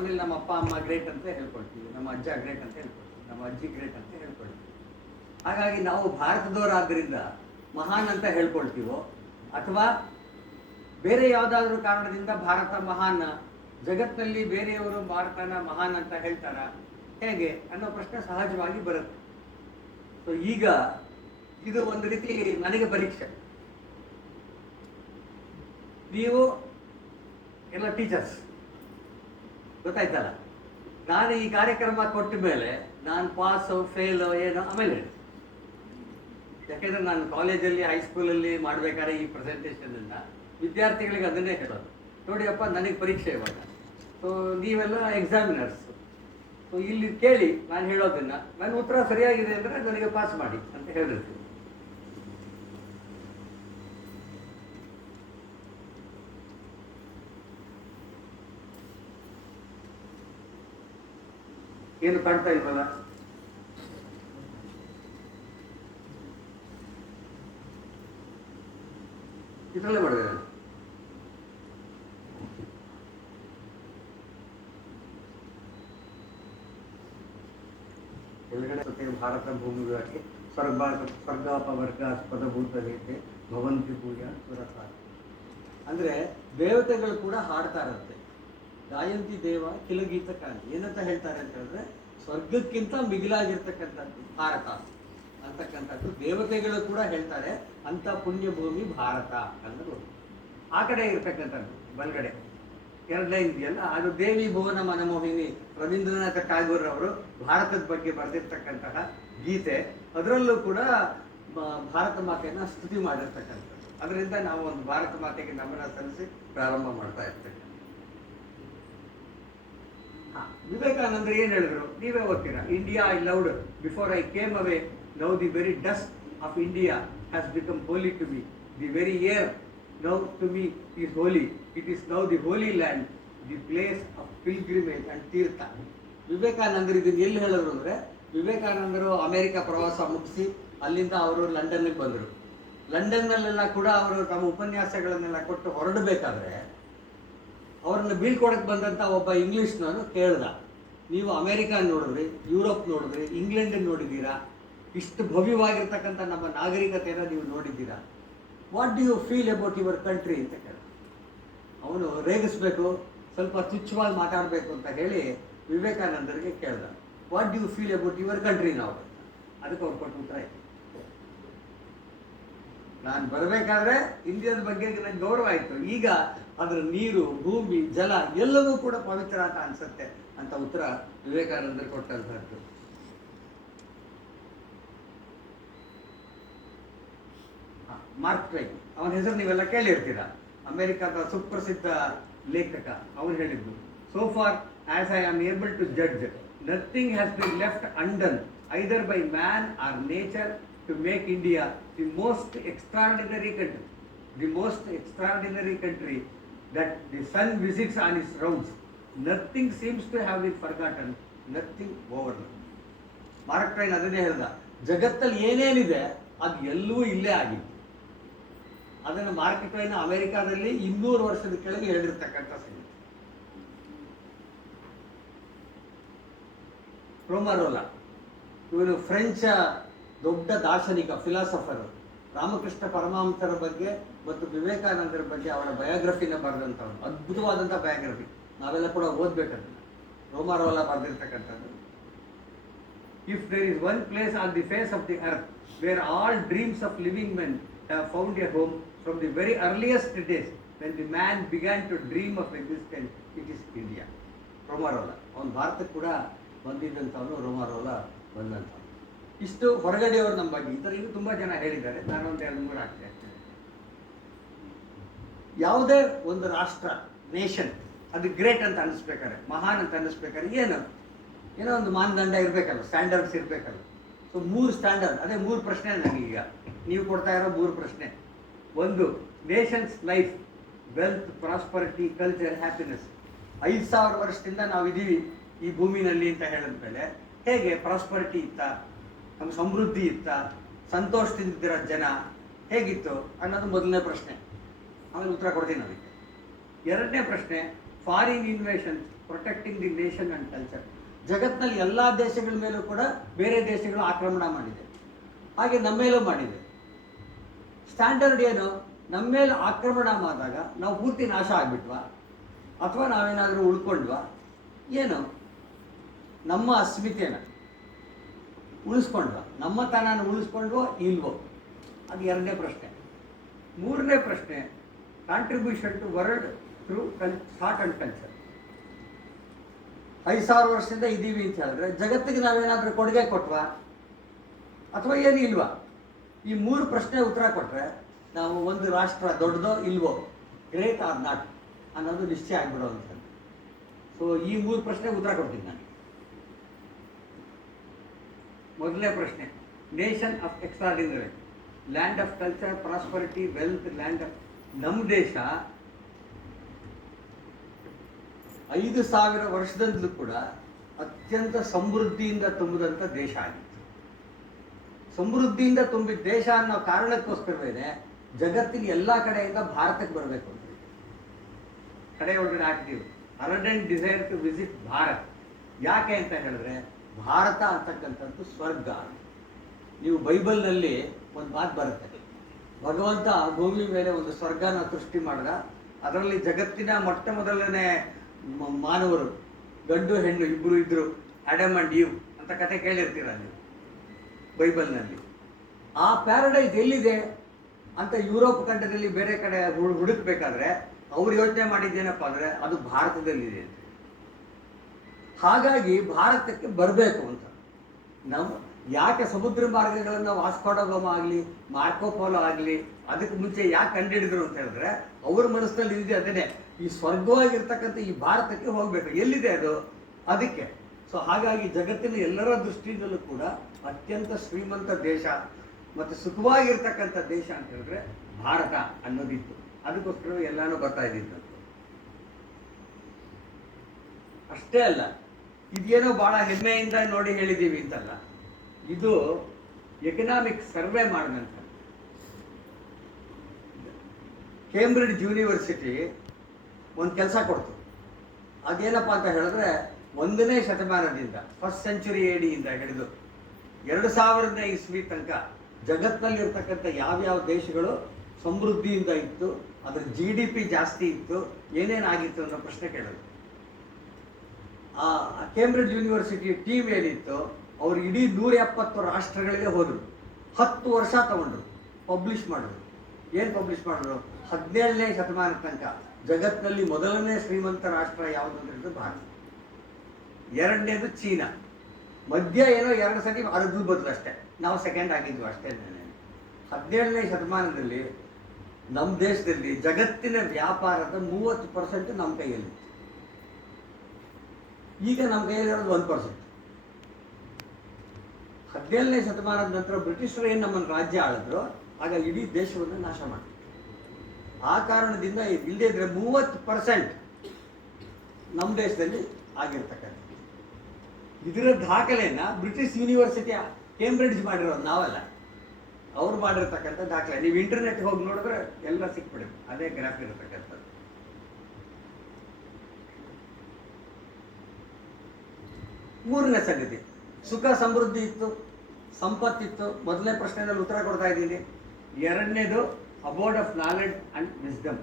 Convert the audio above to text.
ಮನೇಲಿ ನಮ್ಮ ಅಪ್ಪ ಅಮ್ಮ ಗ್ರೇಟ್ ಅಂತ ಹೇಳ್ಕೊಳ್ತೀವಿ, ನಮ್ಮ ಅಜ್ಜ ಗ್ರೇಟ್ ಅಂತ ಹೇಳ್ಕೊಳ್ತೀವಿ, ನಮ್ಮ ಅಜ್ಜಿ ಗ್ರೇಟ್ ಅಂತ ಹೇಳ್ಕೊಳ್ತೀವಿ. ಹಾಗಾಗಿ ನಾವು ಭಾರತದವರಾದ್ದರಿಂದ ಮಹಾನ್ ಅಂತ ಹೇಳ್ಕೊಳ್ತೀವೋ ಅಥವಾ ಬೇರೆ ಯಾವುದಾದ್ರೂ ಕಾರಣದಿಂದ ಭಾರತ ಮಹಾನ್, ಜಗತ್ತಿನಲ್ಲಿ ಬೇರೆಯವರು ಭಾರತನ ಮಹಾನ್ ಅಂತ ಹೇಳ್ತಾರ ಹೇಗೆ ಅನ್ನೋ ಪ್ರಶ್ನೆ ಸಹಜವಾಗಿ ಬರುತ್ತೆ. ಸೊ ಈಗ ಇದು ಒಂದು ರೀತಿ ನನಗೆ ಪರೀಕ್ಷೆ. ನೀವು ಎಲ್ಲ ಟೀಚರ್ಸ್, ಗೊತ್ತಾಯ್ತಲ್ಲ, ನಾನು ಈ ಕಾರ್ಯಕ್ರಮ ಕೊಟ್ಟ ಮೇಲೆ ನಾನು ಪಾಸು ಫೇಲು ಏನೋ ಆಮೇಲೆ ಹೇಳಿ. ಯಾಕೆಂದರೆ ನಾನು ಕಾಲೇಜಲ್ಲಿ ಹೈಸ್ಕೂಲಲ್ಲಿ ಮಾಡಬೇಕಾದ್ರೆ ಈ ಪ್ರೆಸೆಂಟೇಷನನ್ನು ವಿದ್ಯಾರ್ಥಿಗಳಿಗೆ ಅದನ್ನೇ ಹೇಳೋದು, ನೋಡಿಯಪ್ಪ ನನಗೆ ಪರೀಕ್ಷೆ ಇವಾಗ, ಸೊ ನೀವೆಲ್ಲ ಎಕ್ಸಾಮಿನರ್ಸ್, ಸೊ ಇಲ್ಲಿ ಕೇಳಿ ನಾನು ಹೇಳೋದನ್ನು, ನನ್ನ ಉತ್ತರ ಸರಿಯಾಗಿದೆ ಅಂದರೆ ನನಗೆ ಪಾಸ್ ಮಾಡಿ ಅಂತ ಹೇಳಿರ್ತೀನಿ. ಏನು ಕಾಣ್ತಾ ಇಲ್ವಲ್ಲ? ಇದರಲ್ಲೇ ಮಾಡಿದೆ ನಾನು. ಕೆಳಗಡೆ ಭಾರತ ಭೂಮಿಗೆ ಸ್ವರ್ಗಾಪವರ್ಗಾಸ್ಪದಭೂತರೇತೆ ಭವಂತಿ ಪೂಜಾ ಸುರಸ. ಅಂದರೆ ದೇವತೆಗಳು ಕೂಡ ಹಾಡ್ತಾ ಇರುತ್ತೆ. ಗಾಯಂತಿ ದೇವ ಕಿಲಗೀತ ಕಾಂತಿ ಏನಂತ ಹೇಳ್ತಾರೆ ಅಂತ ಹೇಳಿದ್ರೆ, ಸ್ವರ್ಗಕ್ಕಿಂತ ಮಿಗಿಲಾಗಿರ್ತಕ್ಕಂಥದ್ದು ಭಾರತ ಅಂತಕ್ಕಂಥದ್ದು ದೇವತೆಗಳು ಕೂಡ ಹೇಳ್ತಾರೆ. ಅಂಥ ಪುಣ್ಯಭೂಮಿ ಭಾರತ ಅನ್ನೋದು ಆ ಕಡೆ ಇರ್ತಕ್ಕಂಥದ್ದು. ಬಲ್ಗಡೆ ಎರಡು ಲೈನ್ ಇದೆಯಲ್ಲ, ಅದು ದೇವಿ ಭುವನ ಮನಮೋಹಿನಿ, ರವೀಂದ್ರನಾಥ ಟ್ಯಾಗೋರ್ ಅವರು ಭಾರತದ ಬಗ್ಗೆ ಬರೆದಿರ್ತಕ್ಕಂತಹ ಗೀತೆ. ಅದರಲ್ಲೂ ಕೂಡ ಭಾರತ ಮಾತೆಯನ್ನು ಸ್ತುತಿ ಮಾಡಿರ್ತಕ್ಕಂಥದ್ದು. ಅದರಿಂದ ನಾವು ಒಂದು ಭಾರತ ಮಾತೆಗೆ ನಮನ ಸಲ್ಲಿಸಿ ಪ್ರಾರಂಭ ಮಾಡ್ತಾ ಇರ್ತೇವೆ. ವಿವೇಕಾನಂದರು ಏನು ಹೇಳಿದ್ರು ನೀವೇ ಓದ್ತೀರಾ? India I loved before I came away, now the very dust of India has become holy to me, the very air now to me is holy, it is now the holy land, the place of pilgrimage and tirtha. ವಿವೇಕಾನಂದರು ಇದನ್ನು ಎಲ್ಲಿ ಹೇಳಿದ್ರು ಅಂದರೆ, ವಿವೇಕಾನಂದರು America ಪ್ರವಾಸ ಮುಗಿಸಿ ಅಲ್ಲಿಂದ ಅವರು ಲಂಡನ್ನಿಗೆ ಬಂದರು. ಲಂಡನ್ನಲ್ಲೆಲ್ಲ ಕೂಡ ಅವರು ತಮ್ಮ ಉಪನ್ಯಾಸಗಳನ್ನೆಲ್ಲ ಕೊಟ್ಟು ಹೊರಡಬೇಕಾದ್ರೆ ಅವ್ರನ್ನ ಬೀಳ್ಕೊಡಕ್ಕೆ ಬಂದಂಥ ಒಬ್ಬ ಇಂಗ್ಲೀಷ್ನವನು ಕೇಳ್ದ, ನೀವು ಅಮೇರಿಕಾ ನೋಡಿದ್ರಿ, ಯುರೋಪ್ ನೋಡಿದ್ರಿ, ಇಂಗ್ಲೆಂಡನ್ನು ನೋಡಿದ್ದೀರಾ, ಇಷ್ಟು ಭವ್ಯವಾಗಿರ್ತಕ್ಕಂಥ ನಮ್ಮ ನಾಗರಿಕತೆಯನ್ನು ನೀವು ನೋಡಿದ್ದೀರಾ, what do you feel about your country ಅಂತ ಕೇಳ. ಅವನು ರೇಗಿಸ್ಬೇಕು, ಸ್ವಲ್ಪ ತುಚ್ಛವಾಗಿ ಮಾತಾಡಬೇಕು ಅಂತ ಹೇಳಿ ವಿವೇಕಾನಂದರಿಗೆ ಕೇಳ್ದ, what do you feel about your country ನಾವು. ಅದಕ್ಕೆ ಅವ್ರು ಕೊಟ್ಟು ಉತ್ತರ ಆಯಿತು, ನಾನು ಬರಬೇಕಾದ್ರೆ ಇಂಡಿಯಾದ ಬಗ್ಗೆ ನನಗೆ ಗೌರವ ಆಯಿತು, ಈಗ ಅದರ ನೀರು, ಭೂಮಿ, ಜಲ ಎಲ್ಲವೂ ಕೂಡ ಪವಿತ್ರ ಅಂತ ಅನಿಸುತ್ತೆ ಅಂತ ಉತ್ತರ ವಿವೇಕಾನಂದರು ಕೊಟ್ಟಂತಹದ್ದು. ಮಾರ್ಕ್ ಟ್ವೈನ್, ಅವನ ಹೆಸರು ನೀವೆಲ್ಲ ಕೇಳಿರ್ತೀರ, ಅಮೆರಿಕದ ಸುಪ್ರಸಿದ್ಧ ಲೇಖಕ. ಅವನು ಹೇಳಿದ್ದು, so far as I am able to judge, nothing has been left undone either by man or nature to make India the most extraordinary country, the most extraordinary country that the sun visits on its rounds. Nothing seems to have been forgotten, nothing overlooked. Mark Twain ಅದನ್ನೇ ಹೇಳ್ದ, ಜಗತ್ತಲ್ಲಿ ಏನೇನಿದೆ ಅದು ಎಲ್ಲವೂ ಇಲ್ಲೇ ಆಗಿತ್ತು. ಅದನ್ನು Mark Twain ಅಮೆರಿಕಾದಲ್ಲಿ 200 ವರ್ಷದ ಕೆಳಗೆ ಹೇಳಿರ್ತಕ್ಕಂಥ ಸಂಗತಿ. ರೋಮರೋಲಾ ಇವನು ಫ್ರೆಂಚ್ ದೊಡ್ಡ ದಾರ್ಶನಿಕ, ಫಿಲಾಸಫರ್. ರಾಮಕೃಷ್ಣ ಪರಮಹಂಸರ ಬಗ್ಗೆ ಮತ್ತು ವಿವೇಕಾನಂದರ ಬಗ್ಗೆ ಅವರ ಬಯೋಗ್ರಫಿನ ಬರೆದಂಥವ್ರು, ಅದ್ಭುತವಾದಂಥ ಬಯೋಗ್ರಫಿ, ನಾವೆಲ್ಲ ಕೂಡ ಓದಬೇಕಂತ ರೋಮರೋಲಾ ಬರೆದಿರ್ತಕ್ಕಂಥದ್ದು. If there is one place on the face of the earth where all dreams of living men have found a home from the very earliest days when the man began to dream of existence, it is India. Romain Rolland ಅವನು ಭಾರತಕ್ಕೆ ಕೂಡ ಬಂದಿದ್ದಂಥವನು, ರೋಮರೋಲಾ ಬಂದಂಥವ್ನು. ಇಷ್ಟು ಹೊರಗಡೆಯವರು ನಮ್ಮ ಬಗ್ಗೆ ಈ ಥರ ಇನ್ನೂ ತುಂಬ ಜನ ಹೇಳಿದ್ದಾರೆ, ನಾನೊಂದು 2-3 ಹಾಕ್ತೇನೆ. ಯಾವುದೇ ಒಂದು ರಾಷ್ಟ್ರ, ನೇಷನ್, ಅದು ಗ್ರೇಟ್ ಅಂತ ಅನ್ನಿಸ್ಬೇಕಾರೆ, ಮಹಾನ್ ಅಂತ ಅನ್ನಿಸ್ಬೇಕಾದ್ರೆ ಏನೋ ಒಂದು ಮಾನದಂಡ ಇರಬೇಕಲ್ಲ, ಸ್ಟ್ಯಾಂಡರ್ಡ್ಸ್ ಇರಬೇಕಲ್ಲ. ಸೊ 3 ಸ್ಟ್ಯಾಂಡರ್ಡ್, ಅದೇ 3 ಪ್ರಶ್ನೆ ನನಗೀಗ ನೀವು ಕೊಡ್ತಾ ಇರೋ 3 ಪ್ರಶ್ನೆ. ಒಂದು, Nations life, wealth, prosperity, culture, happiness. 5000 ವರ್ಷದಿಂದ ನಾವಿದ್ದೀವಿ ಈ ಭೂಮಿನಲ್ಲಿ ಅಂತ ಹೇಳಿದ ಮೇಲೆ ಹೇಗೆ ಪ್ರಾಸ್ಪರಿಟಿ ಇತ್ತ, ನಮ್ಮ ಸಮೃದ್ಧಿ ಇತ್ತ, ಸಂತೋಷದಿಂದಿರೋ ಜನ ಹೇಗಿತ್ತು ಅನ್ನೋದು ಮೊದಲನೇ ಪ್ರಶ್ನೆ. ಆಮೇಲೆ ಉತ್ತರ ಕೊಡ್ತೀನಿ ಅದಕ್ಕೆ. 2ನೇ ಪ್ರಶ್ನೆ, foreign invasions protecting the nation and culture. ಜಗತ್ತಿನಲ್ಲಿ ಎಲ್ಲ ದೇಶಗಳ ಮೇಲೂ ಕೂಡ ಬೇರೆ ದೇಶಗಳು ಆಕ್ರಮಣ ಮಾಡಿದೆ, ಹಾಗೆ ನಮ್ಮ ಮೇಲೂ ಮಾಡಿದೆ. ಸ್ಟ್ಯಾಂಡರ್ಡ್ ಏನು? ನಮ್ಮ ಮೇಲೆ ಆಕ್ರಮಣ ಮಾಡಿದಾಗ ನಾವು ಪೂರ್ತಿ ನಾಶ ಆಗಿಬಿಟ್ವಾ ಅಥವಾ ನಾವೇನಾದರೂ ಉಳ್ಕೊಂಡ್ವಾ? ಏನು ನಮ್ಮ ಅಸ್ಮಿತೆನ ಉಳಿಸ್ಕೊಂಡ್ವಾ, ನಮ್ಮ ತನನ ಉಳಿಸ್ಕೊಂಡ್ವೋ ಇಲ್ವೋ? ಅದು ಎರಡನೇ ಪ್ರಶ್ನೆ. ಮೂರನೇ ಪ್ರಶ್ನೆ, contribution to world through thought and culture. 5,000 ವರ್ಷದಿಂದ ಇದ್ದೀವಿ ಅಂತ ಹೇಳಿದ್ರೆ ಜಗತ್ತಿಗೆ ನಾವೇನಾದರೂ ಕೊಡುಗೆ ಕೊಟ್ವಾ ಅಥವಾ ಏನು ಇಲ್ವಾ? ಈ 3 ಪ್ರಶ್ನೆ ಉತ್ತರ ಕೊಟ್ಟರೆ ನಾವು ಒಂದು ರಾಷ್ಟ್ರ ದೊಡ್ಡದೋ ಇಲ್ವೋ, ಗ್ರೇಟ್ ಆರ್ ನಾಟ್ ಅನ್ನೋದು ನಿಶ್ಚಯ ಆಗಿಬಿಡೋವಂಥದ್ದು. ಸೊ ಈ 3 ಪ್ರಶ್ನೆಗೆ ಉತ್ತರ ಕೊಡ್ತೀನಿ ನಾನು. ಮೊದಲನೇ ಪ್ರಶ್ನೆ, nation of extraordinary, land of culture, prosperity, wealth, land of. ನಮ್ಮ ದೇಶ 5,000 ವರ್ಷದಿಂದಲೂ ಕೂಡ ಅತ್ಯಂತ ಸಮೃದ್ಧಿಯಿಂದ ತುಂಬಿದಂಥ ದೇಶ ಆಗಿತ್ತು. ಸಮೃದ್ಧಿಯಿಂದ ತುಂಬಿದ ದೇಶ ಅನ್ನೋ ಕಾರಣಕ್ಕೋಸ್ಕರವೇ ಜಗತ್ತಿನ ಎಲ್ಲ ಕಡೆಯಿಂದ ಭಾರತಕ್ಕೆ ಬರಬೇಕು ಅಂತ ಕಡೆ ಒಳಗಡೆ ಹಾಕ್ತೀವಿ. ಅರ್ಡೆಂಟ್ ಡಿಸೈರ್ ಟು ವಿಸಿಟ್ ಭಾರತ್. ಯಾಕೆ ಅಂತ ಹೇಳಿದ್ರೆ ಭಾರತ ಅಂತಕ್ಕಂಥದ್ದು ಸ್ವರ್ಗ. ನೀವು ಬೈಬಲ್ನಲ್ಲಿ ಒಂದು ಮಾತು ಬರುತ್ತೆ, ಭಗವಂತ ಭೂಮಿ ಮೇಲೆ ಒಂದು ಸ್ವರ್ಗನ ಸೃಷ್ಟಿ ಮಾಡಿದ, ಅದರಲ್ಲಿ ಜಗತ್ತಿನ ಮೊಟ್ಟ ಮೊದಲನೇ ಮಾನವರು ಗಂಡು ಹೆಣ್ಣು ಇಬ್ಬರು ಇದ್ರು, ಆಡಮ್ ಅಂಡ್ ಈವ್ ಅಂತ ಕತೆ ಕೇಳಿರ್ತೀರ ನೀವು ಬೈಬಲ್ನಲ್ಲಿ. ಆ ಪ್ಯಾರಡೈಸ್ ಎಲ್ಲಿದೆ ಅಂತ ಯುರೋಪ್ ಖಂಡದಲ್ಲಿ ಬೇರೆ ಕಡೆ ಹುಡುಕ್ಬೇಕಾದ್ರೆ ಅವ್ರು ಯೋಚನೆ ಮಾಡಿದ್ದೇನಪ್ಪ ಅಂದರೆ ಅದು ಭಾರತದಲ್ಲಿದೆ ಅಂತ. ಹಾಗಾಗಿ ಭಾರತಕ್ಕೆ ಬರಬೇಕು ಅಂತ ನಮ್ಮ ಯಾಕೆ ಸಮುದ್ರ ಮಾರ್ಗಗಳನ್ನು ವಾಸ್ಕೋಡಗಾಮ ಆಗಲಿ ಮಾರ್ಕೋಪೋಲೋ ಆಗಲಿ ಅದಕ್ಕೆ ಮುಂಚೆ ಯಾಕೆ ಕಂಡುಹಿಡಿದ್ರು ಅಂತ ಹೇಳಿದ್ರೆ ಅವ್ರ ಮನಸ್ಸಿನಲ್ಲಿ ಇದೆ ಅದನ್ನೇ, ಈ ಸ್ವರ್ಗವಾಗಿರ್ತಕ್ಕಂಥ ಈ ಭಾರತಕ್ಕೆ ಹೋಗಬೇಕು. ಎಲ್ಲಿದೆ ಅದು? ಅದಕ್ಕೆ. ಸೊ ಹಾಗಾಗಿ ಜಗತ್ತಿನ ಎಲ್ಲರ ದೃಷ್ಟಿಯಿಂದಲೂ ಕೂಡ ಅತ್ಯಂತ ಶ್ರೀಮಂತ ದೇಶ ಮತ್ತು ಸುಖವಾಗಿರ್ತಕ್ಕಂಥ ದೇಶ ಅಂತ ಹೇಳಿದ್ರೆ ಭಾರತ ಅನ್ನೋದಿತ್ತು. ಅದಕ್ಕೋಸ್ಕರ ಎಲ್ಲಾನು ಬರ್ತಾ ಇದ್ದಿದ್ದು. ಅಷ್ಟೇ ಅಲ್ಲ, ಇದೇನೋ ಭಾಳ ಹೆಮ್ಮೆಯಿಂದ ನೋಡಿ ಹೇಳಿದ್ದೀವಿ ಅಂತಲ್ಲ, ಇದು ಎಕನಾಮಿಕ್ ಸರ್ವೆ ಮಾಡಿದಂಥ ಕೇಂಬ್ರಿಡ್ಜ್ ಯೂನಿವರ್ಸಿಟಿ ಒಂದು ಕೆಲಸ ಕೊಡ್ತು. ಅದೇನಪ್ಪ ಅಂತ ಹೇಳಿದ್ರೆ 1ನೇ ಶತಮಾನದಿಂದ ಫಸ್ಟ್ ಸೆಂಚುರಿ ADಯಿಂದ ಹಿಡಿದು 2000ನೇ ಇಸ್ವಿ ತನಕ ಜಗತ್ತಿನಲ್ಲಿರ್ತಕ್ಕಂಥ ಯಾವ್ಯಾವ ದೇಶಗಳು ಸಮೃದ್ಧಿಯಿಂದ ಇತ್ತು, ಅದರ GDP ಜಾಸ್ತಿ ಇತ್ತು, ಏನೇನಾಗಿತ್ತು ಅನ್ನೋ ಪ್ರಶ್ನೆ ಕೇಳೋದು. ಆ ಕೇಂಬ್ರಿಡ್ಜ್ ಯೂನಿವರ್ಸಿಟಿ ಟೀಮ್ ಏನಿತ್ತು ಅವರು ಇಡೀ 170 ರಾಷ್ಟ್ರಗಳಿಗೆ ಹೋದರು. 10 ವರ್ಷ ತಗೊಂಡ್ರು, ಪಬ್ಲಿಷ್ ಮಾಡಿದ್ರು. ಏನು ಪಬ್ಲಿಷ್ ಮಾಡಿದ್ರು? 17ನೇ ಶತಮಾನ ತನಕ ಜಗತ್ತಿನಲ್ಲಿ ಮೊದಲನೇ ಶ್ರೀಮಂತ ರಾಷ್ಟ್ರ ಯಾವುದು ಅಂದರೆ ಭಾರತ, ಎರಡನೇದು ಚೀನಾ, ಮಧ್ಯ ಏನೋ 2 ಸತಿ ಅರ್ಧದ ಬದಲು ಅಷ್ಟೇ, ನಾವು ಸೆಕೆಂಡ್ ಆಗಿದ್ವಿ ಅಷ್ಟೇ. 17ನೇ ಶತಮಾನದಲ್ಲಿ ನಮ್ಮ ದೇಶದಲ್ಲಿ ಜಗತ್ತಿನ ವ್ಯಾಪಾರದ 30% ನಮ್ಮ ಕೈಯಲ್ಲಿತ್ತು. ಈಗ ನಮ್ಮ ಕೈಯಲ್ಲಿರೋದು 1%. 17ನೇ ಶತಮಾನದ ನಂತರ ಬ್ರಿಟಿಷರು ಏನು ನಮ್ಮನ್ನು ರಾಜ್ಯ ಆಳಿದ್ರು, ಆಗ ಇಡೀ ದೇಶವನ್ನು ನಾಶ ಮಾಡಿದ್ರು. ಆ ಕಾರಣದಿಂದ ಇಲ್ಲದೇ ಇದ್ರೆ 30% ನಮ್ಮ ದೇಶದಲ್ಲಿ ಆಗಿರ್ತಕ್ಕಂಥ ಇದರ ದಾಖಲೆಯನ್ನು ಬ್ರಿಟಿಷ್ ಯೂನಿವರ್ಸಿಟಿ ಕೇಂಬ್ರಿಡ್ಜ್ ಮಾಡಿರೋದು, ನಾವಲ್ಲ, ಅವ್ರು ಮಾಡಿರ್ತಕ್ಕಂಥ ದಾಖಲೆ. ನೀವು ಇಂಟರ್ನೆಟ್ಗೆ ಹೋಗಿ ನೋಡಿದ್ರೆ ಎಲ್ಲ ಸಿಕ್ಬಿಡುತ್ತೆ, ಅದೇ ಗ್ರಾಫ್ ಇರತಕ್ಕಂಥದ್ದು. ಮೂರನೇ ಸಂಗತಿ, ಸುಖ ಸಮೃದ್ಧಿ ಇತ್ತು, ಸಂಪತ್ತಿತ್ತು. ಮೊದಲನೇ ಪ್ರಶ್ನೆಯಲ್ಲಿ ಉತ್ತರ ಕೊಡ್ತಾ ಇದ್ದೀನಿ. ಎರಡನೇದು ಅಬೋರ್ಡ್ ಆಫ್ ನಾಲೆಡ್ಜ್ ಅಂಡ್ ವಿಸ್ಡಮ್.